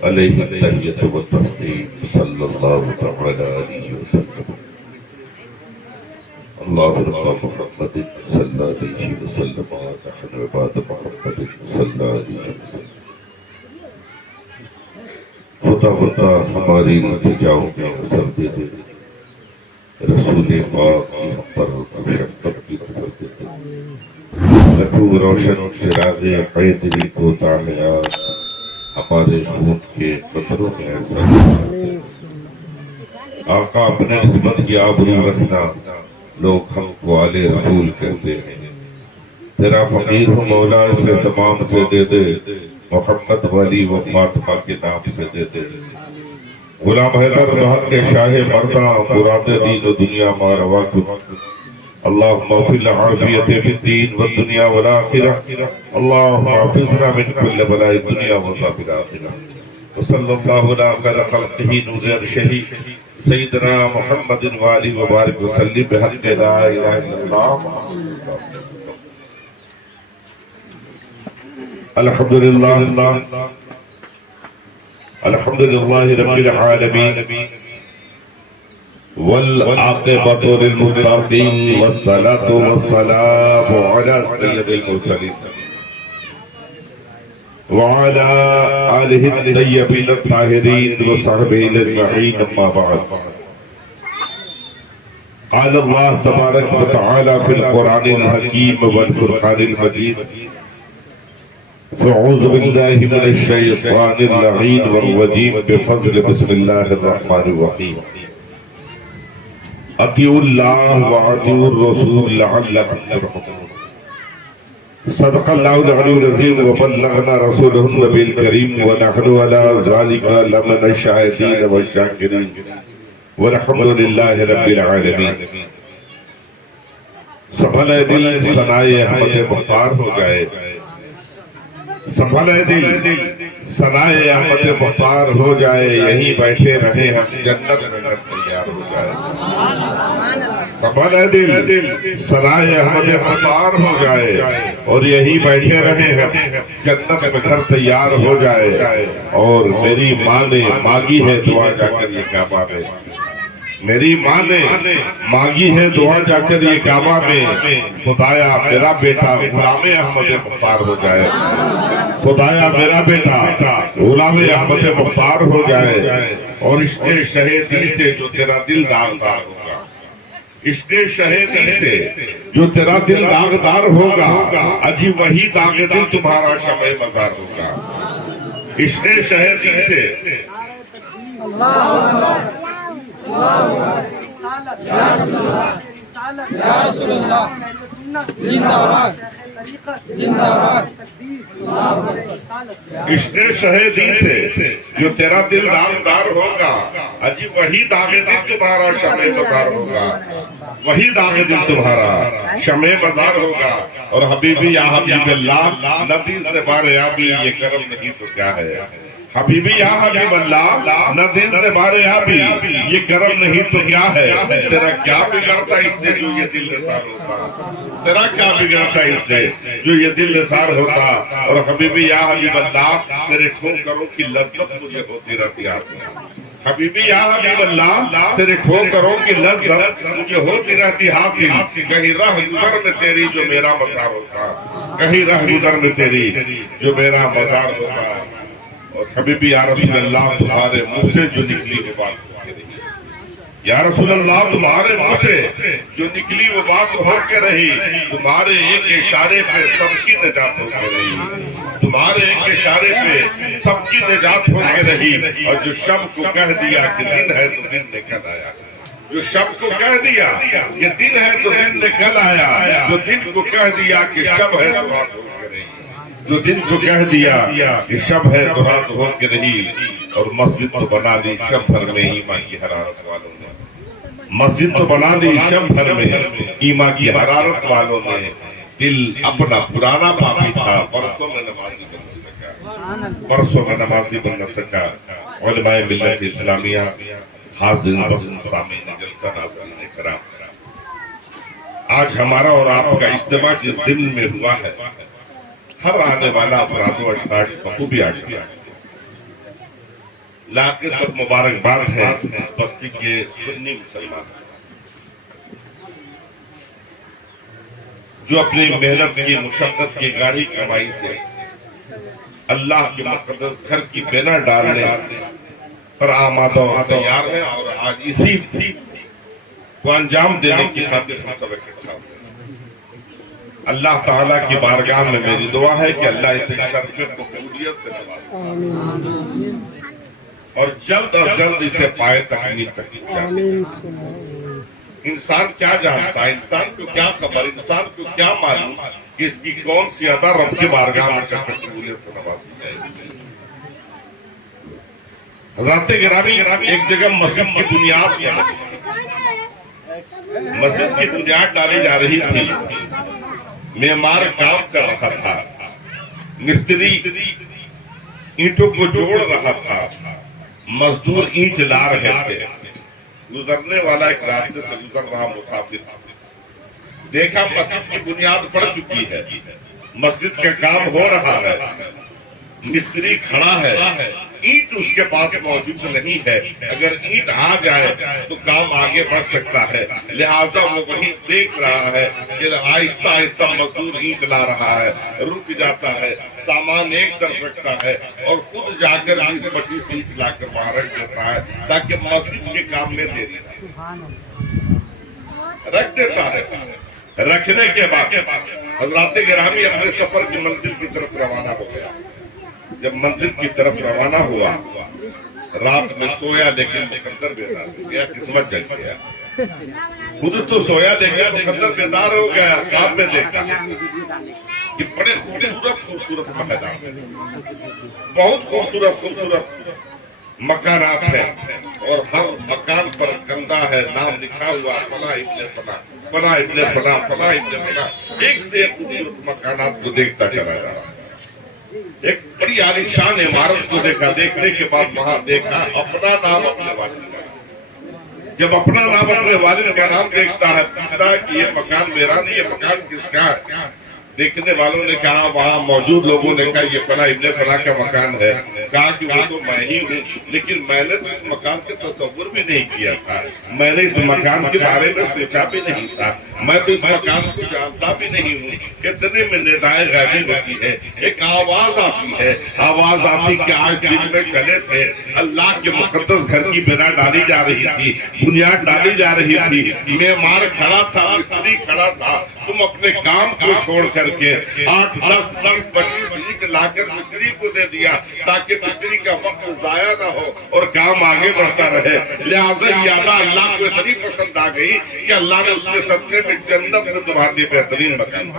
علیہ التحیۃ والتسلیم صلی اللہ تعالی علیہ وسلم اللہ رب محمد صلی اللہ علیہ وسلم نحن عباد محمد صلی اللہ علیہ وسلم خدا بندہ ہماری التجاؤں میں اثر دے دے رسول پاک کی ہم پر شفقت کی نظر دے دے رکھو روشن چراغ حیدری کو تاحیات ہمارے خون کے قطروں میں ایسا آقا اپنے نسبت کی آبرو رکھنا لوگ ہم کو آل رسول کہتے ہیں تیرا فقیر ہوں مولا اسے تمام سے دے دے محمد ولی و فاطمہ کے نام سے دے دے غلام حیدر بہت کے شاہ مردہ مراد دین و دنیا ماروا کن اللہم اغفر العافیت فی الدین والدنیا والآخرہ اللہم حافظنا من کل بلاء الدنیا وعذاب الآخرہ وصلی اللہ علی خیر خلقہ نور عرشہ سیدنا محمد والی وبارک وسلم بحق لا الہ الا اللہ الحمدللہ الحمدللہ رب العالمین والعاقبۃ للمتقین والصلاة والسلام علی سید المرسلین وعلى آلہ الطیبین الطاہرین وصحبہ اجمعین اما بعد قال اللہ تبارک وتعالی فی القرآن الحکیم والفرقان المجید فاعوذ باللہ من الشیطان اللعین والرجیم بفضل بسم اللہ الرحمن الرحیم اطیعوا اللہ واطیعوا الرسول لعلکم ترحمون صدق اللہ العلی العظیم وبلغنا رسولہ النبی الکریم ونحن علی ذالک لمن الشاہدین والشاکرین والحمد للہ رب العالمین سنبھلے دل ثنائے احمد مختار ہو جائے سنبھلے دل ثنائے احمد مختار ہو جائے یہیں بیٹھے رہے ہم جنت میں تیار ہو جائے سنبھلے دل ثنائے احمد مختار ہو جائے اور یہیں بیٹھے رہے ہم جنت میں گھر تیار ہو جائے اور میری ماں نے مانگی ہے دعا جا کر یہ کعبہ میں میری ماں نے مانگی ہے دعا جا کر یہ کعبہ میں خدایا میرا بیٹا غلام احمد مختار ہو جائے خدایا میرا بیٹا غلام احمد مختار ہو جائے اور اس کے شہ دل سے جو تیرا دل داغدار ہوگا اس کے شہ دل سے جو تیرا دل داغدار ہوگا اجی وہی داغ دل تمہارا شمع مزار ہوگا اس کے شہ دل سے یا رسول اللہ زندہ باد زندہ باد اس نے شہیدی سے جو تیرا دل داغدار ہوگا اجی وہی داغ دل تمہارا شمع مزار ہوگا وہی داغ دل تمہارا شمع مزار ہوگا اور حبیبی یا حبیب اللہ نبی سے بارے آبی یہ کرم نہیں تو کیا ہے حبیبی یا حبیب اللہ ندیز نے بارے آبی یہ کرم نہیں تو کیا ہے تیرا کیا بگڑتا اس سے جو یہ دل نثار ہوتا تیرا کیا بگڑتا اس سے جو یہ دل نثار ہوتا اور حبیبی یا حبیب اللہ تیرے ٹھوکروں کی لذت مجھے ہوتی رہتی آتی حبیبی یا حبیب اللہ تیرے ٹھوکروں کی لذت مجھے ہوتی رہتی حاصل کہیں رہ گزر میں تیری جو میرا مزار ہوتا کہیں رہ گزر میں تیری جو میرا مزار ہوتا اور حبیبی یا رسول اللہ تمہارے منہ سے جو نکلی وہ بات ہو کے رہی یا رسول اللہ تمہارے منہ سے جو نکلی وہ بات ہو کے رہی تمہارے ایک اشارے پہ سب کی نجات ہو کے رہی تمہارے ایک اشارے پہ سب کی نجات ہو کے رہی اور جو شب کو کہہ دیا کہ دن ہے تو دن نکل آیا جو شب کو کہہ دیا کہ دن ہے تو دن نکل آیا جو دن کو کہہ دیا کہ شب ہے تو رات ہو کے رہی جو دن کو کہہ دیا کہ شب ہے تو رات ہو کے رہی اور مسجد تو بنا دی شب بھر میں ایمان کی حرارت والوں نے مسجد تو بنا دی شب بھر میں ایمان کی حرارت والوں نے دل اپنا پرانا پاپی تھا برسوں میں نمازی بن نہ سکا برسوں میں نمازی بن نہ سکا علماء ملت اسلامیہ حاضر بسن سامین جلسہ ناظرین کرام آج ہمارا اور آپ کا اجتماع جس ضمن میں ہوا ہے ہر آنے والا افراد و اشخاص بخوبی آشنا ہے لاکھ سب مبارکباد ہے اس بستی کے سنی مسلمان جو اپنی محنت کی مشقت کی گاڑی کمائی سے اللہ کے مقدس گھر کی بنا ڈالنے پر آمادہ و تیار ہے، اور آج اسی کو انجام دینے کی خاطر ہم سب اکٹھا ہوئے۔ اللہ تعالیٰ کی بارگاہ میں میری دعا ہے کہ اللہ اسے شرف قبولیت سے نوازے اور جلد از جلد اسے پائے تکمیل تک پہنچائے۔ انسان کیا جانتا ہے، انسان کو کیا خبر، انسان کو کیا معلوم کہ اس کی کون سی عطا رب کی بارگاہ میں شرف قبولیت سے نوازی جائے گی۔ حضرات گرامی، ایک جگہ مسجد کی بنیاد مسجد کی بنیاد ڈالی جا رہی تھی، معمار کام کر رہا تھا، مستری اینٹوں کو جوڑ رہا تھا، مزدور اینٹ لا رہے تھے۔ گزرنے والا ایک راستے سے گزر رہا مسافر دیکھا مسجد کی بنیاد پڑ چکی ہے، مسجد کا کام ہو رہا ہے، مستری کھڑا ہے، اینٹ اس کے پاس موجود نہیں ہے۔ اگر اینٹ آ جائے تو کام آگے بڑھ سکتا ہے، لہٰذا وہ وہی دیکھ رہا ہے کہ آہستہ آہستہ مزدور اینٹ لا رہا ہے، رک جاتا ہے، سامان ایک طرف رکھتا ہے اور خود جا کر 20-25 اینٹ لا کر وہاں رکھ دیتا ہے تاکہ مسجد کے کام میں دیری رکھ دیتا ہے۔ رکھنے کے بعد حضرات گرامی اپنے سفر کی منزل کی طرف روانہ ہو گیا۔ جب منزل کی طرف روانہ ہوا، رات میں سویا لیکن مقدر بیدار ہو گیا، قسمت جگ گیا۔ خود تو سویا لیکن مقدر بیدار ہو گیا، خواب میں دیکھا کہ بڑے خوبصورت میدان ہیں، بہت خوبصورت مکانات ہیں، اور ہر مکان پر کندہ ہے، نام لکھا ہوا فلاں ابن فلاں، فلاں ابن فلاں، فلاں ابن فلاں۔ ایک سے ایک خوبصورت مکانات کو دیکھتا چلا جا رہا ہے۔ ایک بڑی عالیشان عمارت کو دیکھا، دیکھنے کے بعد وہاں دیکھا اپنا نام اپنے والد کا۔ جب اپنا نام اپنے والد کا نام دیکھتا ہے، پوچھتا ہے کہ یہ مکان میرا نہیں، یہ مکان کس کا ہے؟ دیکھنے والوں نے کہا، وہاں موجود لوگوں نے کہا یہ فلاں ابن فلاں کا مکان ہے۔ کہا کہ وہ تو میں ہی ہوں، لیکن میں نے تو اس مکان کے تصور بھی نہیں کیا تھا، میں نے اس مکان کے بارے میں سوچا بھی نہیں تھا، میں تو اس مکان کو جانتا بھی نہیں ہوں۔ کتنے میں ندائیں غیبی ہوتی ہے، ایک آواز آتی ہے، آواز آتی کہ آج دن میں چلے تھے، اللہ کے مقدس گھر کی بنا ڈالی جا رہی تھی، بنیاد ڈالی جا رہی تھی، معمار کھڑا تھا، مستری کھڑا تھا، تم اپنے کام کو چھوڑ کر کے 8, 10, 20, 25 اینٹ لا کر مستری کو دے دیا تاکہ مستری کا وقت ضائع نہ ہو اور کام آگے بڑھتا رہے۔ لہٰذا یہ ادا اللہ کو اتنی پسند آ گئی کہ اللہ نے اس کے صدقے میں جنت میں تمہارے لیے بہترین مکان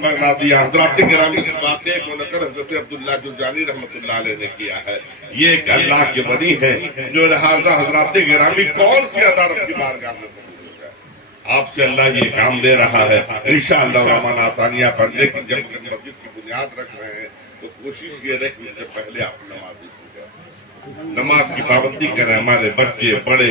بنا دیا۔ حضرات گرامی سے واقعے کو نقل حضرت عبداللہ جرجانی رحمۃ اللہ علیہ نے کیا ہے۔ یہ ایک اللہ کے ولی ہے جو لہٰذا حضرات گرامی کون سی ادا رب کی بارگاہ میں آپ سے اللہ یہ کام دے رہا ہے، انشاءاللہ الرحمن آسانیاں پر۔ لیکن جب مسجد کی بنیاد رکھ رہے ہیں تو کوشش یہ رہے کہ اس سے پہلے آپ نمازی ہو جائیں، نماز کی پابندی کریں، ہمارے بچے بڑے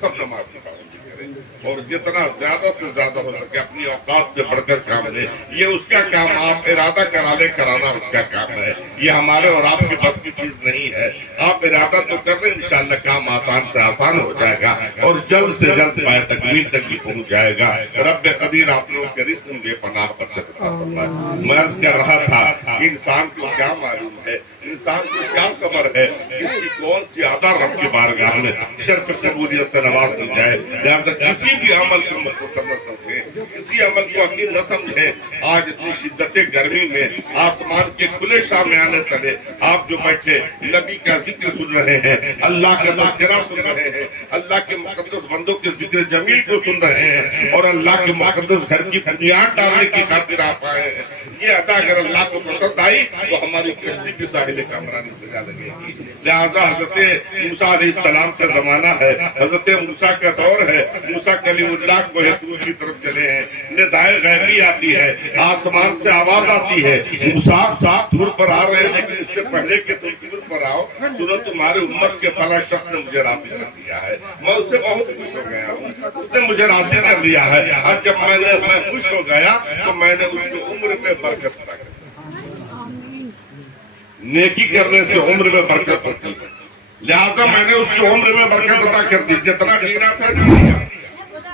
سب نماز کی پابندی کریں، اور جتنا زیادہ سے زیادہ ہو سکے اپنی اوقات سے بڑھ کر کام لیں۔ یہ اس کا کام، آپ ارادہ کرا لیں، کرانا اس کا کام ہے، یہ ہمارے اور آپ کے بس کی چیز نہیں ہے۔ آپ ارادہ تو کر لیں، انشاءاللہ کام آسان سے آسان ہو جائے گا اور جلد سے جلد پائے تکمیل تک بھی پہنچ جائے گا۔ رب قدیر آپ لوگوں کے رزق بے پناہ برکت عطا فرمائے۔ میں عرض کر رہا تھا کہ انسان کو کیا معلوم ہے، انسان کو کیا خبر ہے اس کی کون سی عطا رب کی بارگاہ میں شرف قبولیت سے نواز دی جائے۔ لہذا کسی بھی عمل کو مختصر نہ سمجھیں، کسی عمل کو حقیر نہ سمجھیں۔ آج اتنی شدت گرمی میں آسمان کے کھلے شامیانے تلے آپ جو بیٹھے نبی کا ذکر سن رہے ہیں، اللہ کا تذکرہ سن رہے ہیں، اللہ کے مقدس بندوں کے ذکر جمیل کو سن رہے ہیں، اور اللہ کے مقدس گھر کی بنیاد ڈالنے کی خاطر آپ آئے ہیں۔ یہ عطا اگر اللہ کو پسند آئی تو ہماری کشتی کی ساحل کامرانی سے جا لگے گی۔ لہٰذا حضرت موسیٰ علیہ السلام کا زمانہ ہے، حضرت موسیٰ کا دور ہے، موسیٰ کلیم اللہ کو طور کی طرف چلے ہیں، ندائے غیبی آتی ہے، آسمان سے آواز آتی ہے، موسیٰ طور پر آ رہے ہیں، لیکن اس سے پہلے کہ تم طور پر آؤ سنو تمہارے امت کے فلاں شخص نے مجھے راضی کر دیا ہے، میں اس سے بہت خوش ہو گیا ہوں، اس نے مجھے راضی کر لیا ہے، اور جب میں خوش ہو گیا تو میں نے اس کی عمر میں برکت عطا کر دی۔ نیکی کرنے سے عمر میں برکت ہوتی ہے، لہٰذا میں نے اس کی عمر میں برکت عطا کر دی، جتنا جینا تھا جی۔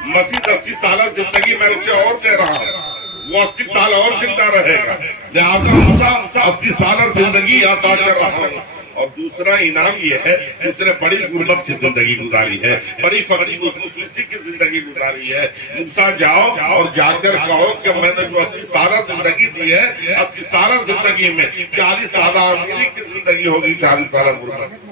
مزید 80 سالہ زندگی میں اسے اور دے رہا ہوں، وہ 80 سال اور زندہ رہے گا، لہٰذا موسیٰ 80 سالہ زندگی عطا کر رہا ہوں۔ اور دوسرا انعام یہ ہے کہ اس نے بڑی غربت کی زندگی گزاری ہے، بڑی فقری مفلسی کی زندگی گزاری ہے۔ موسیٰ جاؤ اور جا کر کہو کہ میں نے جو 80 سالہ زندگی دی ہے، 80 سالہ زندگی میں 40 سالہ امیری کی زندگی ہوگی، 40 سالہ غربت۔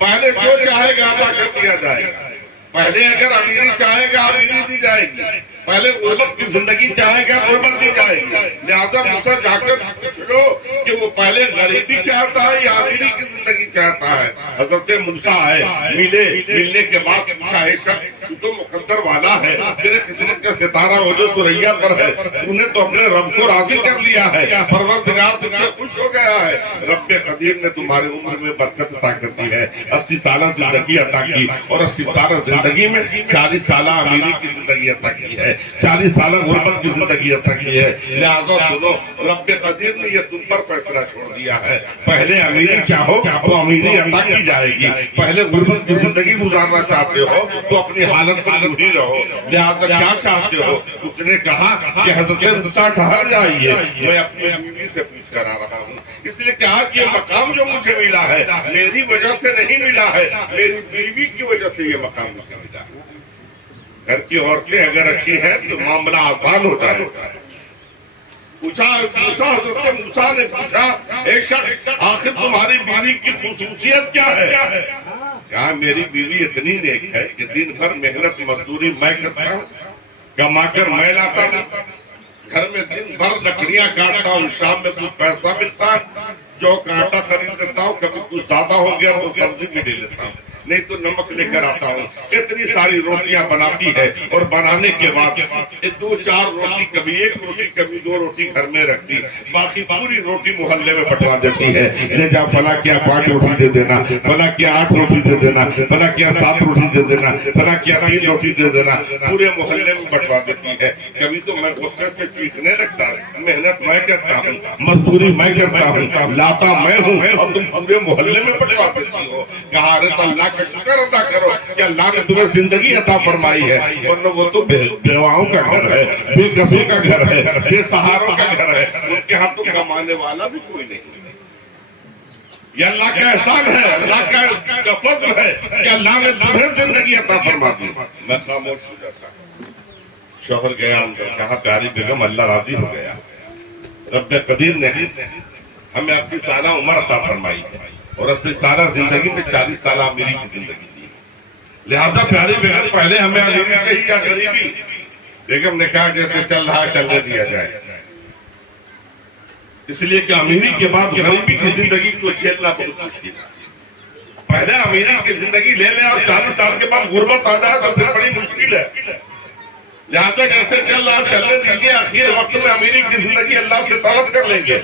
پہلے جو چاہے گا عطا کر دیا جائے گا، پہلے اگر امیری چاہے گا امیری دی جائے گی، پہلے غربت کی زندگی چاہے گا غربت دی جائے گی۔ لہٰذا موسیٰ جا کر پوچھ لو کہ وہ پہلے غریبی چاہتا ہے یا امیری کی زندگی چاہتا ہے۔ حضرت موسیٰ آئے، ملنے کے بعد پوچھا، اے شخص تو مقدر والا ہے، تیرے قسمت کا ستارہ وہ جو سریا پر ہے، انہیں تو اپنے رب کو راضی کر لیا ہے، پروردگار تجھ سے خوش ہو گیا ہے، رب قدیر نے تمہاری عمر میں برکت عطا کر دی ہے، 80 سالہ زندگی عطا کی، اور 80 سالہ زندگی میں 40 سالہ امیری کی زندگی عطا کی ہے، 40 سالہ غربت کی زندگی عطا کی ہے۔ لہٰذا سنو، رب قدیر نے یہ تم پر فیصلہ چھوڑ دیا ہے، پہلے امیری چاہو تو امیری عطا کی جائے گی، پہلے غربت کی زندگی گزارنا چاہتے ہو تو اپنی حالت پر یوں ہی رہو۔ لہٰذا کیا چاہتے ہو؟ اس نے کہا کہ حضرت موسیٰ ٹھہر جائیے، میں اپنی بیوی سے پوچھ کر آ رہا ہوں۔ اس لیے کہا کہ یہ مقام جو مجھے ملا ہے میری وجہ سے نہیں ملا ہے، میری بیوی کی وجہ سے یہ مقام مجھے ملا ہے۔ گھر کی عورتیں اگر اچھی ہیں تو معاملہ آسان ہوتا ہے۔ پوچھا حضرت موسیٰ نے پوچھا، اے شخص آخر تمہاری بیوی کی خصوصیت کیا ہے؟ کہا میری بیوی اتنی نیک ہے کہ دن بھر محنت مزدوری میں کرتا ہوں، کما کر میں لاتا ہوں، گھر میں دن بھر لکڑیاں کاٹتا ہوں، شام میں کچھ پیسہ ملتا ہے، جو کانٹا خرید لیتا ہوں، کبھی کچھ زیادہ ہو گیا تو سبزی بھی لے لیتا ہوں، نہیں تو نمک لے کر آتا ہوں۔ اتنی ساری روٹیاں بناتی ہے، اور بنانے کے بعد 2-4 روٹی، کبھی 1 روٹی کبھی 2 روٹی گھر میں رکھتی، باقی پوری روٹی محلے میں بٹوا دیتی ہے، لے جا فلاں کیا 5 روٹی دے دینا، فلاں کیا 8 روٹی دے دینا، فلاں کیا 7 روٹی دے دینا، فلاں کیا 3 روٹی دے دینا، پورے محلے میں بٹوا دیتی ہے۔ کبھی تو میں غصے سے چیخنے لگتا، محنت میں کرتا ہوں، مزدوری میں کرتا ہوں، لاتا میں ہوں، اور تم پورے محلے میں بٹوا دیتی ہو۔ کہا ارے تو اللہ کا شکر ادا کرو کہ اللہ نے تمہیں زندگی عطا فرمائی ہے، ورنہ وہ تو بیواؤں کا گھر ہے، بے کسوں کا گھر ہے، بے سہاروں کا گھر ہے، ان کے ہاں تو کمانے والا بھی کوئی نہیں۔ یہ اللہ کا احسان ہے، اللہ کا فضل ہے کہ اللہ نے تمہیں زندگی عطا فرما دی۔ میں خاموش ہو جاتا، شوہر گیا اندر، کہا پیاری بیگم اللہ راضی ہو گیا، رب قدیر نے ہمیں 80 سالہ عمر عطا فرمائی ہے، اور 80 سالہ زندگی میں 40 سالہ امیری کی زندگی دی، لہٰذا پیاری بیگم پہلے ہمیں امیری چاہیے یا غریبی؟ بیگم نے کہا جیسے چل رہا چلنے دیا جائے، اس لیے کہ امیری کے بعد غریبی کی زندگی کو جھیلنا بہت مشکل ہے۔ پہلے امیری کی زندگی لے لیں اور 40 سال کے بعد غربت آ جائے تو پھر بڑی مشکل ہے، لہٰذا جیسے چل رہا چلنے دیجیے، آخر وقت میں امیری کی زندگی اللہ سے طلب کر لیں گے۔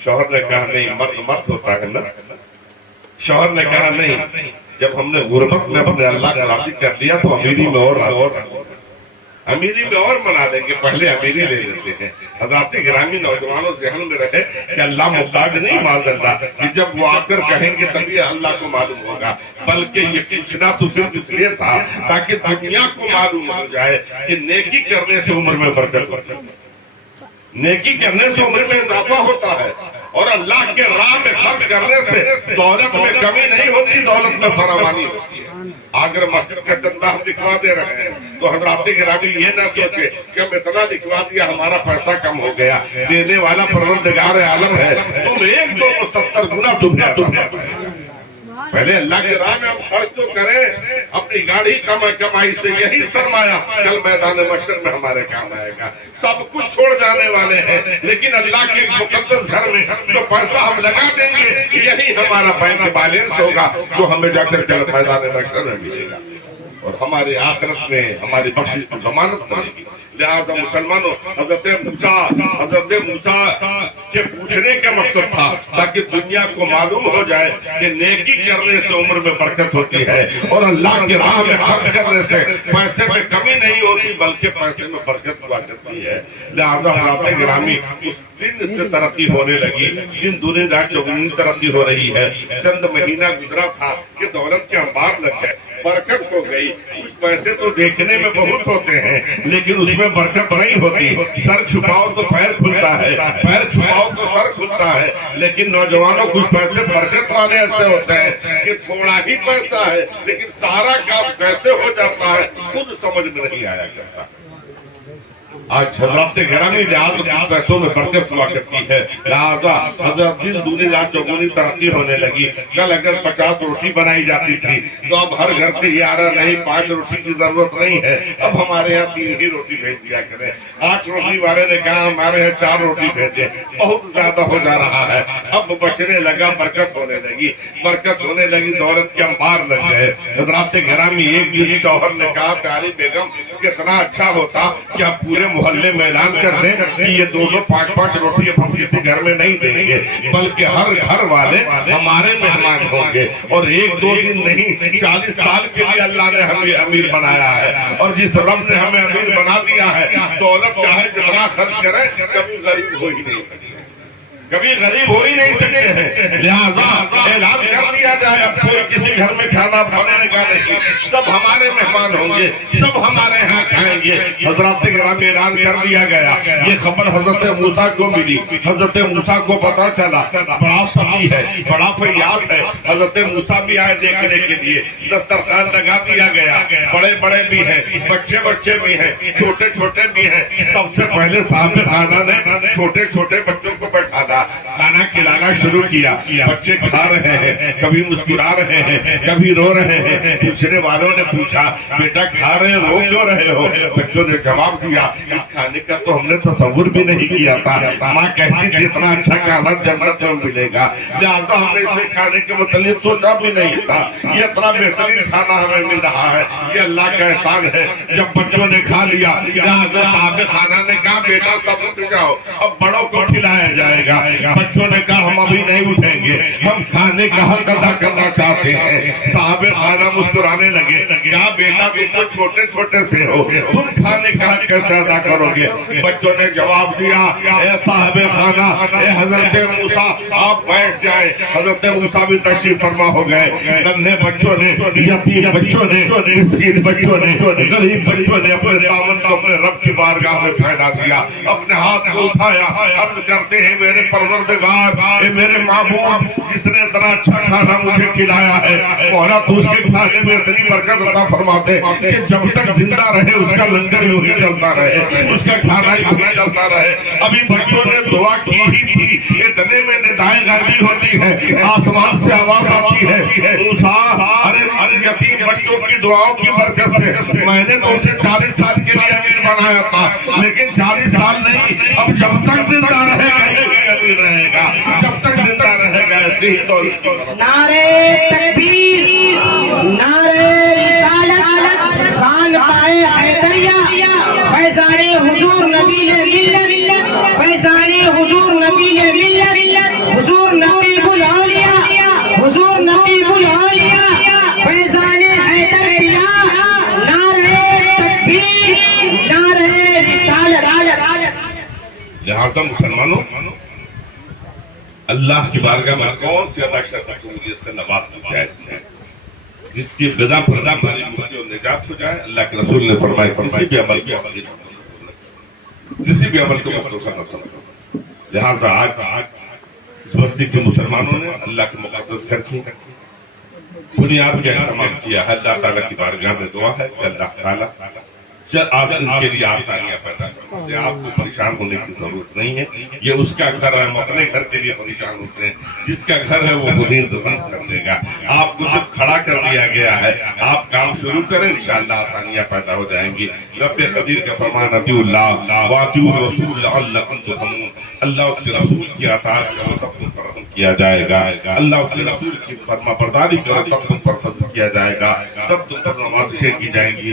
شوہر نے کہا نہیں، مرد ہوتا ہے نا۔ شوہر نے کہا نہیں، جب ہم نے غربت میں اپنے اللہ کا راضی کر لیا تو امیری میں اور امیری میں اور منا لیں گے، پہلے امیری لے لیتے ہیں۔ حضرات گرامی نوجوانوں ذہن میں رہے کہ اللہ محتاج نہیں معاذ اللہ، کہ جب وہ آ کر کہیں گے تبھی اللہ کو معلوم ہوگا، بلکہ یہ پوچھنا تو صرف اس لیے تھا تاکہ دنیا کو معلوم ہو جائے کہ نیکی کرنے سے عمر میں برکت ہوتی ہے، نیکی کرنے سے عمر میں اضافہ ہوتا ہے، اور اللہ کے راہ میں خرچ کرنے سے دولت میں کمی نہیں ہوتی، دولت میں فراوانی ہوتی ہے۔ اگر مسجد کا چندہ ہم لکھوا دے رہے ہیں تو حضرات گرامی یہ نہ سوچے کہ ہم اتنا لکھوا دیا ہمارا پیسہ کم ہو گیا، دینے والا پروردگار عالم ہے، تم 1-2-70 گنا تمہیں عطا فرمائے۔ پہلے اللہ کے راہ میں ہم خرچ تو کریں، اپنی گاڑی کمائی سے، یہی سرمایہ کل میدان محشر میں ہمارے کام آئے گا۔ سب کچھ چھوڑ جانے والے ہیں، لیکن اللہ کے مقدس گھر میں جو پیسہ ہم لگا دیں گے یہی ہمارا بینک بیلنس ہوگا، جو ہمیں جا کر کل میدان محشر میں ملے گا، اور ہماری آخرت میں ہماری بخشش کی ضمانت بنے گی۔ لہذا مسلمانوں حضرت موسیٰ کے پوچھنے کا مقصد تھا تاکہ دنیا کو معلوم ہو جائے کہ نیکی کرنے سے عمر میں برکت ہوتی ہے اور اللہ کی راہ میں خرچ کرنے سے پیسے میں کمی نہیں ہوتی بلکہ پیسے میں برکت ہوا کرتی ہے۔ لہذا حضرات گرامی اس دن سے ترقی ہونے لگی، دن دونے رات چوگنی ترقی ہو رہی ہے۔ چند مہینہ گزرا تھا کہ دولت کے انبار لگ گئے، برکت ہو گئی۔ کچھ پیسے تو دیکھنے میں بہت ہوتے ہیں لیکن اس میں برکت نہیں ہوتی۔ سر چھپاؤ تو پیر کھلتا ہے، پیر چھپاؤ تو سر کھلتا ہے، لیکن نوجوانوں کچھ پیسے برکت والے ایسے ہوتے ہیں کہ تھوڑا ہی پیسہ ہے لیکن سارا کام کیسے ہو جاتا ہے خود سمجھ میں نہیں آیا کرتا۔ آج حضرات گرامی لہذا کچھ پیسوں میں برکت ہوا کرتی ہے، لہذا حضرت دن دونی رات چوگنی ترقی ہونے لگی۔ کل اگر 50 روٹی بنائی جاتی تھی تو اب ہر گھر سے یہ آ رہا نہیں 5 روٹی کی ضرورت نہیں ہے، اب ہمارے یہاں 3 ہی روٹی بھیج دیا کریں۔ 8 روٹی والے نے کہا ہمارے یہاں 4 روٹی بھیجے، بہت زیادہ ہو جا رہا ہے۔ اب بچنے لگا، برکت ہونے لگی، برکت ہونے لگی، دولت کے انبار لگ گئے۔ حضرات گرامی ایک دن شوہر نے کہا پیاری بیگم کتنا اچھا ہوتا کہ آپ پورے محلے میں اعلان کر دیں کہ یہ 2-2 5-5 روٹی اب ہم کسی گھر میں نہیں دیں گے بلکہ ہر گھر والے ہمارے مہمان ہوں گے، اور 1-2 دن نہیں 40 سال کے لیے اللہ نے ہمیں امیر بنایا ہے، اور جس رب نے ہمیں امیر بنا دیا ہے دولت چاہے جتنا خرچ کرے کبھی غریب ہو ہی نہیں سکتے، کبھی غریب ہو ہی نہیں سکتے ہیں۔ لہذا اعلان کر دیا جائے اب کوئی کسی گھر میں کھانا بنے گا نہیں، سب ہمارے مہمان ہوں گے، سب ہمارے ہاں کھائیں گے۔ حضرات گرامی اعلان کر دیا گیا، یہ خبر حضرت موسیٰ کو ملی، حضرت موسیٰ کو پتا چلا بڑا سخی ہے، بڑا فیاض ہے۔ حضرت موسیٰ بھی آئے دیکھنے کے لیے، دسترخوان لگا دیا گیا، بڑے بڑے بھی ہیں، بچے بھی ہیں، چھوٹے چھوٹے بھی ہیں۔ سب سے پہلے صاحب خانہ نے چھوٹے چھوٹے بچوں کو بٹھانا، کھانا کھلانا شروع کیا۔ بچے کھا رہے ہیں، کبھی مسکرا رہے ہیں، کبھی رو رہے ہیں۔ پوچھنے والوں نے پوچھا بیٹا کھا رہے ہو، رو کیوں رہے ہو؟ بچوں نے جواب دیا اس کھانے کا تو ہم نے تصور بھی نہیں کیا تھا، ماں کہتی تھی اتنا اچھا کھانا جنت میں ملے گا، لہٰذا ہم نے اسے کھانے کے متعلق سوچا بھی نہیں تھا، یہ اتنا بہترین کھانا ہمیں مل رہا ہے، یہ اللہ کا احسان ہے۔ جب بچوں نے کھا لیا لہٰذا صاحب خانہ نے کہا بیٹا سب اٹھ جاؤ، اب بڑوں کو کھلایا جائے گا۔ بچوں نے کہا ہم ابھی نہیں اٹھیں گے، ہم کھانے کا حق ادا کرنا چاہتے ہیں۔ صاحب خانہ مسکرانے لگے، کہا بیٹا تم تو چھوٹے چھوٹے سے ہو، تم کھانے کا حق کیسے ادا کرو گے؟ بچوں نے جواب دیا اے صاحب خانہ، اے حضرت موسیٰ آپ بیٹھ جائیں۔ حضرت موسیٰ بھی تشریف فرما ہو گئے۔ ننھے بچوں نے، یتیم بچوں نے، مسکین بچوں نے، غریب بچوں نے اپنے دامن کو اپنے رب کی بارگاہ میں پھیلا دیا، اپنے ہاتھ کو اٹھایا، عرض کرتے ہیں میرے پروردگار، اے میرے معبود جس نے اتنا اچھا کھانا مجھے کھلایا ہے، مولا تو اس کے کھانے میں اتنی برکت عطا فرما دے کہ جب تک زندہ رہے اس کا لنگر یوں ہی چلتا رہے، اس کا کھانا یوں ہی چلتا رہے۔ ابھی بچوں نے دعا کی ہی تھی، اتنے میں ندائیں غیبی ہوتی ہیں، آسمان سے آواز آتی ہے موسیٰ ارے یتیم بچوں کی دعاؤں کی برکت سے میں نے تو اسے 40 سال کے لیے امیر بنایا تھا، لیکن 40 سال نہیں، اب جب تک زندہ رہے گا امیر رہے گا، جب تک زندہ رہے گا ایسے ہی تو۔ نعرے تکبیر، نعرے رسالت، خان پائے حیدریہ، فیضان حضور نبی ملت، فیضان حضور نبی ملت، حضور نبیب العالیہ، حضور نبیب العالیہ، فیضان حیدریہ، نعرے تکبیر، نعرے رسالت۔ لہذا مسلمانوں اللہ کی بارگاہ میں کون سی ادا شرط قبولیت سے نواز کی جائے جس کی غذا پر ہماری مفتی اور نجات ہو جائے؟ اللہ کے رسول نے فرمایا کسی بھی عمل کو مختصر نہ سمجھو۔ لہذا آج اس بستی کے مسلمانوں نے اللہ کے مقدس گھر کی بنیاد کا اہتمام کیا ہے۔ اللہ تعالیٰ کی بارگاہ میں دعا ہے کہ اللہ تعالیٰ ان کے لیے آسانیاں پیدا کرتے ہیں۔ آپ کو پریشان ہونے کی ضرورت نہیں ہے، یہ اس کا گھر ہے، ہم اپنے گھر کے لیے پریشان ہوتے ہیں، جس کا گھر ہے وہ خود ہی انتظام کر دے گا۔ آپ کو صرف کھڑا کر دیا گیا ہے، آپ کام شروع کریں، انشاءاللہ آسانیاں پیدا ہو جائیں گی۔ رب قدیر کا فرمان اطیعوا اللہ واطیعوا الرسول لعلکم ترحمون، اللہ اس کے رسول کی اطاعت کرو تب تم پر رحم کیا جائے گا، اللہ اس کے رسول کی فرما برداری کرو تب تم پر فضل کیا جائے گا، تب تم پر نوازشیں کی جائیں گی۔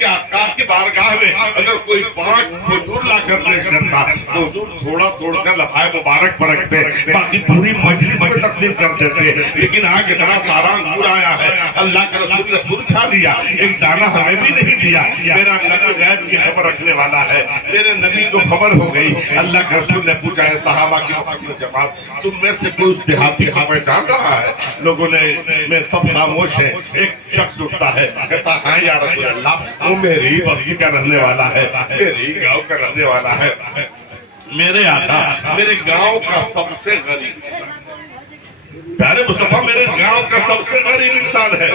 کہ آقا کی بارگاہ میں اگر کوئی 5 کھجور لا کر پیش کرتا تو حضور تھوڑا توڑ کر لفائے مبارک پر رکھتے، باقی پوری مجلس میں تقسیم کر دیتے. لیکن آج اتنا سارا انگور آیا ہے، اللہ کے رسول نے خود کھا لیا، ایک دانہ ہمیں بھی نہیں دیا. میرا نبی غیب کی خبر رکھنے والا ہے، میرے نبی کو خبر ہو گئی. اللہ کے رسول نے پوچھا ہے صحابہ کی مقدس جماعت تم میں سے کوئی اس دیہاتی کو پہچان رہا ہے؟ لوگوں نے میں سب خاموش ہیں. ایک شخص اٹھتا ہے کہتا ہاں یا رسول اللہ، وہ میری بستی کا رہنے والا ہے، میری گاؤں کا رہنے والا ہے. میرے آقا میرے گاؤں کا سب سے غریب، پیارے مصطفیٰ میرے گاؤں کا سب سے غریب انسان ہے.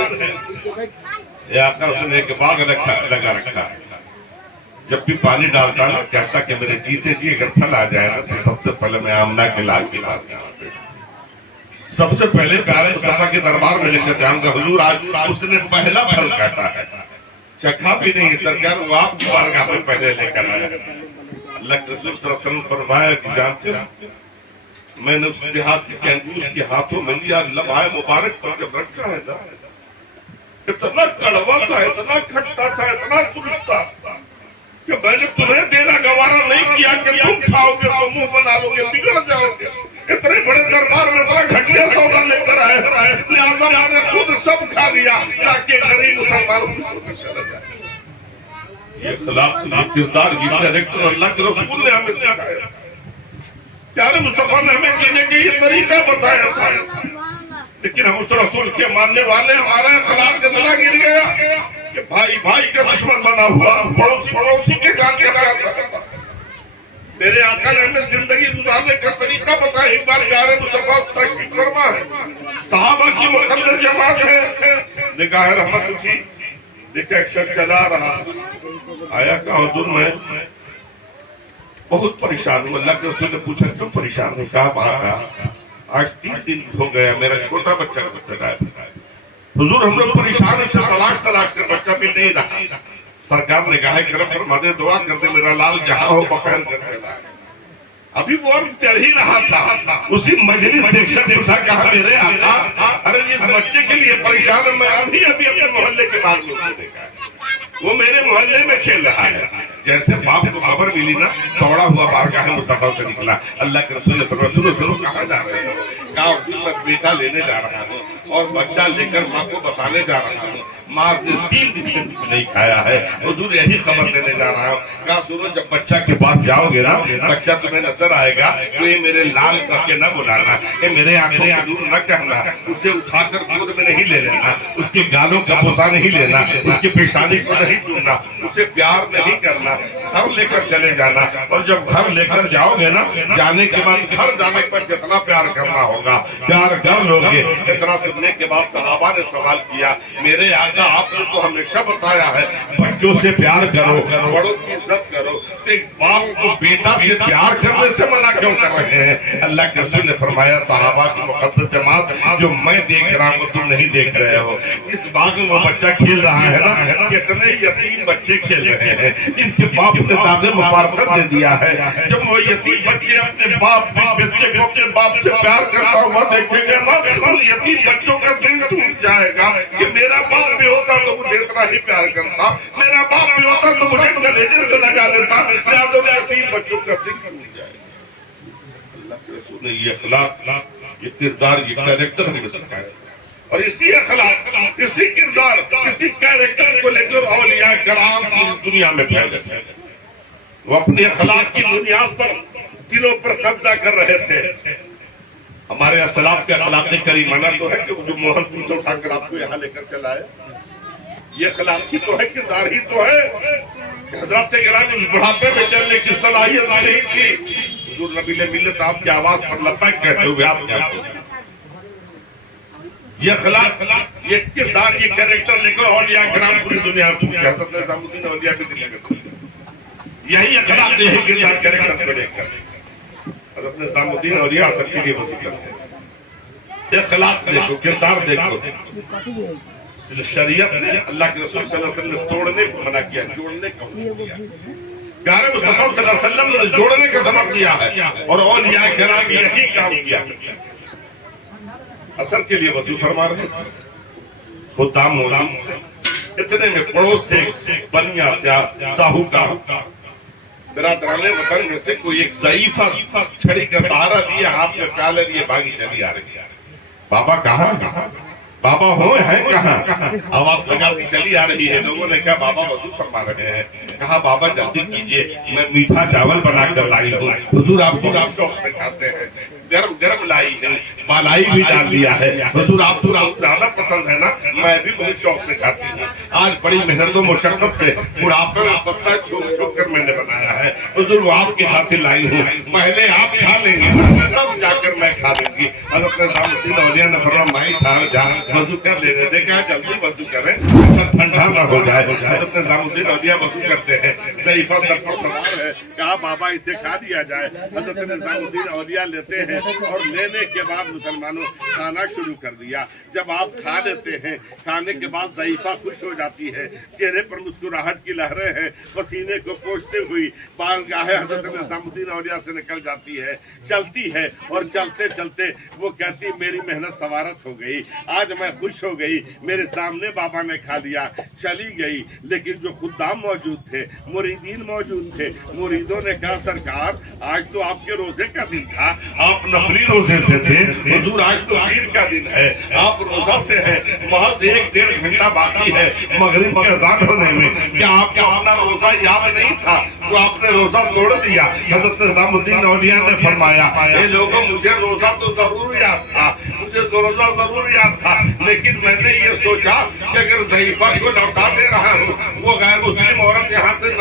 یہ آقا اس نے ایک باغ لگا رکھا ہے، جب بھی پانی ڈالتا نا کہتا کہ میرے جیتے جی اگر پھل آ جائے نا تو سب سے پہلے میں آمنہ کے لال کی بات کرتا ہوں، سب سے پہلے پیارے مصطفیٰ کے دربار میں لے کر جاؤں گا. حضور آج اس نے پہلا پھل کہتا ہے، چکھا بھی نہیں سرکار، وہ آپ کی بارگاہ میں پہلے لے کر آیا. اللہ کے رسول صلی اللہ علیہ وسلم فرمایا کہ جانتے ہو میں نے اس دیہاتی کے انگور کے ہاتھوں میں لیا، لمحہ مبارک پر جب رکھا ہے نا اتنا کڑوا تھا، اتنا کھٹا تھا، اتنا ترش تھا کہ میں نے تمہیں دینا گوارا نہیں کیا کہ تم کھاؤ گے تو منہ بنا لو گے، بگڑ جاؤ گے. اتنے بڑے دربار میں اتنا گھٹیا سودا لے کر آئے، لہذا میں نے خود سب کھا لیا تاکہ غریب مسلمان خوش ہو کر چلا جائے. یہ اخلاق، یہ کردار، یہ کریکٹر اللہ کے رسول نے ہمیں سکھایا. پیارے مصطفیٰ نے ہمیں جینے کے یہ طریقہ بتایا تھا، لیکن ہم اس رسول کے ماننے والے ہمارا اخلاق کتنا گر گیا کہ بھائی بھائی کا دشمن بنا ہوا، پڑوسی پڑوسی کے جان کے رہا. میرے آقا نے ہمیں زندگی گزارنے کا طریقہ بتایا. ایک بار پیارے مصطفیٰ تشریف فرما ہے، صحابہ کی مقدس جماعت ہے، نگاہ رحمت اٹھی، دیکھا ایک شخص چلا رہا آیا، کہا حضور میں بہت پریشان ہوں. اللہ کے رسول نے پوچھا کیوں پریشان ہوں؟ کہا آقا آج 3 دن ہو گیا میرا چھوٹا بچہ چلا ہے. حضور ہم لوگ پریشان ہیں، تلاش کر بچہ بھی نہیں رہا. سرکار نے کہا کرم فرما دے، دعا کر دے میرا لال جہاں ہو بخیر کرتے رہا. ابھی وہ عرض کر ہی رہا تھا، اسی مجلس سے ایک شخص اٹھا، کہا میرے آقا ارے اس بچے کے لیے پریشان ہوں، میں ابھی اپنے محلے کے باغ میں دیکھا ہے، وہ میرے محلے میں کھیل رہا ہے. جیسے باپ کو خبر ملی نا توڑا ہوا بارگاہ مصطفیٰ سے نکلا. اللہ کے رسول نے فرمایا سنو کہاں جا رہے ہو؟ کہا حضور میں بیٹا لینے جا رہا ہوں اور بچہ لے کر ماں کو بتانے جا رہا ہوں، ماں نے 3 دن سے کچھ نہیں کھایا ہے، حضور یہی خبر دینے جا رہا ہوں. کہا سنو جب بچہ کے پاس جاؤ گے نا بچہ تمہیں نظر آئے گا تو یہ میرے لال کر کے نہ بلانا، یہ میرے آنکھوں کا نور نہ کہنا، اسے اٹھا کر گود میں نہیں لے لینا، اس کے گالوں کا بوسہ نہیں لینا، اس کی پیشانی کو نہیں چومنا، اسے پیار نہیں کرنا، گھر لے کر چلے جانا. اور جب گھر لے کر جاؤ گے نا جانے کے بعد گھر جانے پر جتنا پیار کرنا ہوگا پیار کر لو گے. اتنا سننے کے بعد صحابہ نے سوال کیا میرے آقا آپ نے تو ہمیشہ بتایا ہے بچوں سے پیار کرو، بڑوں کی عزت کرو، تو ایک باپ کو بیٹا سے پیار کرنے سے منع کیوں کر رہے ہیں؟ اللہ کے رسول نے فرمایا صحابہ کی مقدس جماعت جو میں دیکھ رہا ہوں وہ تم نہیں دیکھ رہے ہو. اس باغ میں وہ بچہ کھیل رہا ہے نا، کتنے یتیم بچے کھیل رہے ہیں، ان کے باپ نے داغ مفارقت دے دیا ہے. جب وہ یتیم بچے اپنے باپ بچے کو اپنے باپ سے پیار کرتا ہوا دیکھیں گے نا ان یتیم بچوں کا دل ٹوٹ جائے گا کہ میرا باپ بھی ہوتا تو مجھے اتنا ہی پیار کرتا، میرا باپ بھی ہوتا تو مجھے گلے سے لگا لیتا، لہذا یتیم بچوں کا دل ٹوٹ جائے گا. اللہ کے رسول نے یہ اخلاق، یہ کردار، یہ کریکٹر ہمیں سکھایا. اور اسی اخلاق، اسی کردار، اسی کریکٹر کو لے کر اولیاء کرام دنیا میں پھیلے. وہ اپنی اخلاق کی بنیاد پر دلوں پر قبضہ کر رہے تھے. ہمارے اسلاف کے اخلاق کریمانہ تو ہے کہ جو موہن پور سے اٹھا کر آپ کو یہاں لے کر چلا ہے، یہ اخلاق ہی تو ہے، کردار ہی تو ہے. حضرات گرامی اس بڑھاپے میں چلنے کی صلاحیت نہیں تھی. حضور نبی ملت آپ کی آواز پر لبیک کہتے ہوئے آپ کیا کرتے؟ یہ اخلاق، یہ کردار، یہ کریکٹر لے کر اولیاء کرام پوری دنیا میں پہنچے. حضرت نظام الدین اولیاء بھی دنیا میں یہی اخلاق، یہی کردار کریکٹر کو لے کر حضرت نظام الدین اولیاء سب کے لیے وصول کرتے ہیں. اخلاق دیکھو، کردار دیکھو. شریعت نے اللہ کے رسول صلی اللہ علیہ وسلم نے توڑنے کو منع کیا، جوڑنے کا منع کیا. پیارے مصطفیٰ صلی اللہ علیہ وسلم نے جوڑنے کا سبب دیا ہے اور اولیاء کرام یہی کام کیا. اثر کے لیے وضو فرما رہے تھے، خدام موجود تھے، اتنے میں پڑوس سے بنیا ساہوکار برادران وطن میں سے کوئی ایک ضعیفہ چھڑی کا سہارا لیا، ہاتھ میں پیالے لیے بھاگی چلی آ رہی ہے۔ بابا کہاں؟ بابا ہو ہیں کہاں؟ آواز لگاتی چلی آ رہی ہے۔ لوگوں نے کہا بابا وضو فرما رہے ہیں۔ کہا بابا جلدی کیجئے، میں میٹھا چاول بنا کر لائی ہوں، حضور آپ کو شوق سے کھاتے ہیں، گرم گرم لائی ہے، بالائی بھی ڈال دیا ہے، حضور آپ کو زیادہ پسند ہے نا، میں بھی بہت شوق سے کھاتی ہوں۔ آج بڑی محنت و مشقت سے بڑھاپے میں پتہ چھوک چھوک کر میں نے بنایا ہے، حضور وہ آپ کی خاطر لائی ہوں، پہلے آپ کھا لیں گے تب جا کر میں کھا لوں گی۔ حضرت نظام الدین اولیاء نے فرمایا مائی ٹھہر جا، وضو کر لینے دے، کہا جلدی وضو کریں سب ٹھنڈا نہ ہو جائے۔ حضرت نظام الدین اولیاء وضو کرتے ہیں، ضعیفہ سر پر سوار ہے، کہا بابا اسے کھا دیا جائے۔ حضرت نظام الدین اولیاء لیتے ہیں اور لینے کے بعد مسلمانوں کھانا شروع کر دیا۔ جب آپ کھا لیتے ہیں، کھانے کے بعد ضعیفہ خوش ہو جاتی ہے، چہرے پر مسکراہٹ کی لہریں ہیں، پسینے کو پوچھتے ہوئی بارگاہ حضرت نظام الدین اولیاء سے نکل جاتی ہے، چلتی ہے اور چلتے چلتے وہ کہتی میری محنت سوارت ہو گئی، آج میں خوش ہو گئی، میرے سامنے بابا نے کھا لیا۔ چلی گئی، لیکن جو خدام موجود تھے، مریدین موجود تھے، مریدوں نے کہا سرکار آج تو آپ کے روزے کا دن تھا، آپ نفلی روزے سے تھے، حضور آج تو عید کا دن ہے، آپ روزہ سے ہیں، محض 1-1.5 گھنٹہ باقی ہے مغرب کی اذان ہونے میں، کیا آپ کو اپنا روزہ یاد نہیں تھا تو آپ نے روزہ توڑ دیا؟ حضرت نظام الدین اولیاء نے فرمایا اے لوگوں مجھے روزہ تو ضرور یاد تھا، مجھے تو روزہ ضرور یاد تھا، لیکن میں نے یہ سوچا کہ اگر ضعیفہ کو لوٹا دے رہا ہوں، وہ غیر مسلم عورت یہاں سے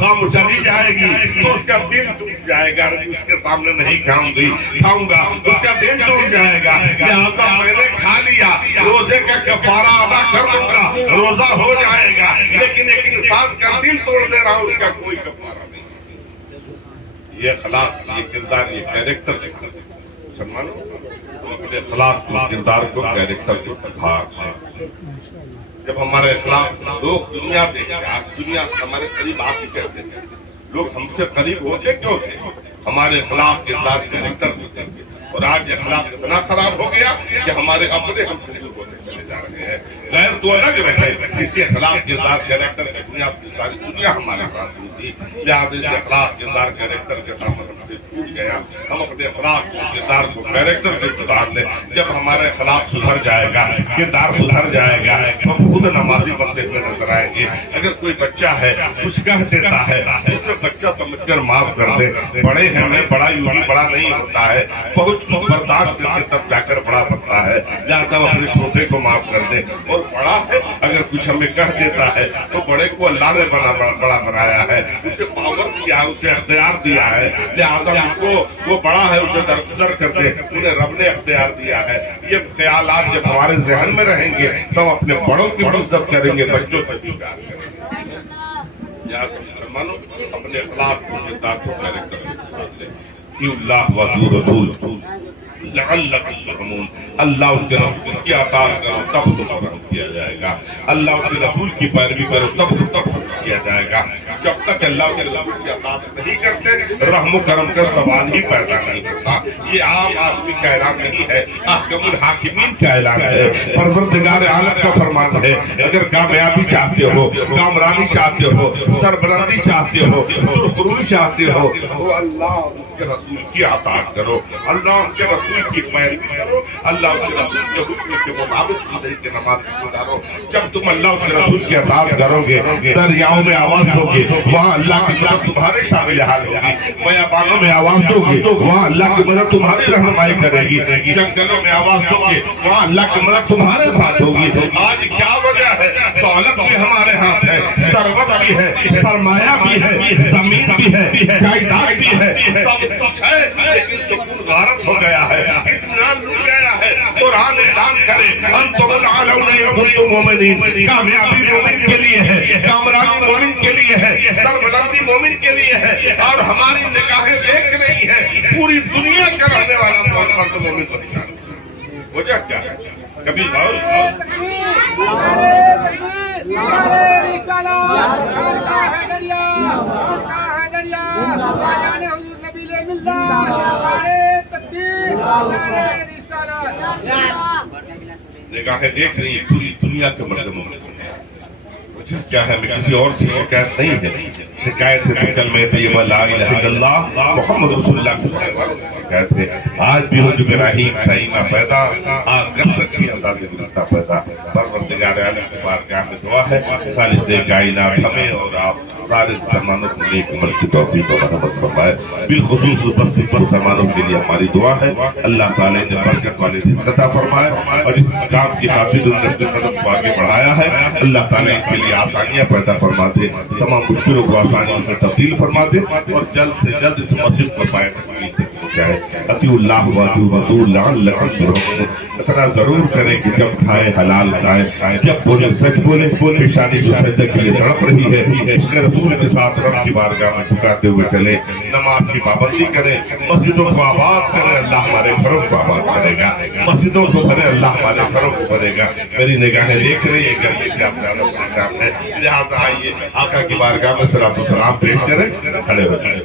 خام چلی جائے گی تو اس کا دل ٹوٹ جائے گا، اس کے سامنے نہیں کھاؤں گا، اس کا دل ٹوٹ جائے گا، لہذا میں نے کھا لیا، روزے کا کفارہ ادا کر دوں گا، روزہ ہو جائے گا، لیکن ایک انسان کا دل توڑ دے رہا ہوں، اس کا کوئی کفارہ نہیں۔ یہ اخلاق، یہ کردار، یہ کیریکٹر دکھا مسلمانوں تو اپنے اخلاق کو، کردار کو، کیریکٹر کو دکھا۔ جب ہمارے اخلاق لوگ دنیا دیکھتے ہیں، آج دنیا ہمارے قریب آتی کیسے تھے، لوگ ہم سے قریب ہوتے کیوں تھے؟ ہمارے اخلاق، کردار، کیریکٹر ہوتے ہیں، اور آج اخلاق اتنا خراب ہو گیا کہ ہمارے اپنے ہم سے دور ہوتے چلے جا رہے ہیں۔ غیر تو الگ رہے، اسی اخلاق، کردار، کیریکٹر کی بنیاد پہ ساری دنیا ہمارے ساتھ ہوتی، لہٰذا اس اخلاق، کردار، کیریکٹر کے دامن ہم سے چھوٹ گیا۔ ہم اپنے اخلاق کو، کردار کو، کیریکٹر کو سدھار لیں۔ جب ہمارا اخلاق سدھر جائے گا، کردار سدھر جائے گا، تو ہم خود نمازی بنتے ہوئے نظر آئیں گے۔ اگر کوئی بچہ ہے کچھ کہہ دیتا ہے اسے بچہ سمجھ کر معاف کر دے، بڑے ہیں میں بڑا یوں ہی بڑا نہیں ہوتا ہے، بہت کچھ برداشت کر کے تب جا کر بڑا بنتا ہے، لہٰذا اپنے چھوٹے کو معاف کر دے۔ اور بڑا ہے اگر کچھ ہمیں کہہ دیتا ہے تو بڑے کو اللہ نے بڑا بنایا ہے، اسے پاور دیا ہے، اسے اختیار دیا ہے، لہٰذا اس کو وہ بڑا ہے اسے درگزر کر دے، انہیں رب نے اختیار دیا ہے۔ یہ خیالات جب ہمارے ذہن میں رہیں گے تو اپنے بڑوں کی عزت کریں گے، بچوں سے بھی پیار کریں گے۔ یہاں سے مسلمانوں اپنے اخلاق کو، کردار کو، کیریکٹر کو لیں۔ اطیعوا اللہ واطیعوا الرسول لعلکم ترحمون۔ اللہ اس کے رسول کی اطاعت کرو تب تم پر کیا جائے گا، اللہ اس کے رسول کی پیروی کرو تب تم پر فضل کیا جائے گا۔ جب تک اللہ کے رسول کی اطاعت نہیں کرتے رحم و کرم کا سوال ہی پیدا نہیں ہوتا۔ یہ عام آدمی کا اعلان نہیں ہے، احکم الحاکمین کا اعلان ہے، پروردگار عالم کا فرمان ہے۔ اگر کامیابی چاہتے ہو، کامرانی چاہتے ہو، سربلندی چاہتے ہو، سرخروئی چاہتے ہو تو اللہ اس کے رسول کی اطاعت کرو، اللہ اس کے رسول کی پیروی کرو، اللہ اس کے رسول کے حکم کے مطابق زندگی کی نماز گزارو۔ جب تم اللہ اس کے رسول کی اطاعت کرو گے، دریاؤں میں آواز دو گے، وہاں اللہ کی مدد تمہارے شامل حال ہوگی، بیابانوں میں آواز دو گے، وہاں اللہ کی مدد تمہاری رہنمائی کرے گی، جنگلوں میں آواز دو گے، وہاں اللہ کی مدد تمہارے ساتھ ہوگی۔ آج کیا وجہ ہے؟ دولت بھی ہمارے ہاتھ ہے، ثروت بھی ہے، سرمایہ بھی ہے، زمین بھی ہے، جائیداد بھی ہے، سب کچھ ہے، لیکن سکون غارت ہو گیا ہے، اطمینان لٹ گیا ہے۔ قرآن اعلان کرے انتم الاعلون ان کنتم مؤمنین، کامیابی مومن کے لیے ہے، کامرانی مومن کے لیے ہے، سربلندی مومن کے لیے ہے، اور ہماری نگاہیں دیکھ رہی ہیں پوری دنیا کا رہنے والا محمد مومن پریشان۔ وجہ کیا ہے؟ کبھی غور نگاہیں دیکھ رہی ہیں پوری دنیا کے مرد مومن، کیا ہے؟ ہمیں کسی اور سے شکایت نہیں ہے. شکایت ہے تو کلمہ طیبہ لا الہ الا اللہ محمد رسول اللہ کو پڑھنے والوں کی شکایت ہے. آج بھی ہو جو ابراہیم شاہینہ پیدا آج کر سکتی انداز گزشتہ پیدا. پروردگار عالم کی بارگاہ میں دعا ہے خالص کائنات ہمیں اور آپ سارے مسلمانوں کو نیک عمل کی توفیق و مرحمت فرمائے. بالخصوص بستی پر مسلمانوں کے لیے ہماری دعا ہے اللہ تعالیٰ نے برکت والے رزق عطا فرمائے اور اس کام کی خاطر انہوں نے اپنے قدم کو آگے بڑھایا ہے. اللہ تعالیٰ ان کے لیے آسانیاں پیدا فرما دے, تمام مشکلوں کو آسانیوں میں تبدیل فرما دے اور جلد سے جلد اس مسجد کو پائے ہو جائے. اطیع اللہ و اطیع الرسول لعلکم ترحمون. اتنا ضرور کریں کہ جب کھائے حلال کھائے, جب بولے سچ بولے. پیشانی جو سجدہ کے لیے تڑپ رہی ہے اس کے رسول کے ساتھ رب کی بارگاہ میں جھکاتے ہوئے چلے. نماز کی پابندی کریں, مسجدوں کو آباد کریں, اللہ ہمارے گھروں کو آباد کرے گا. مسجدوں کو بھرے, اللہ ہمارے گھروں کو بھرے گا. میری نگاہیں دیکھ رہی ہے گرمی سے آپ زیادہ پریشان ہیں, لہٰذا آئیے آقا کی بارگاہ میں صلاۃ و سلام پیش کریں, کھڑے ہو جائیں.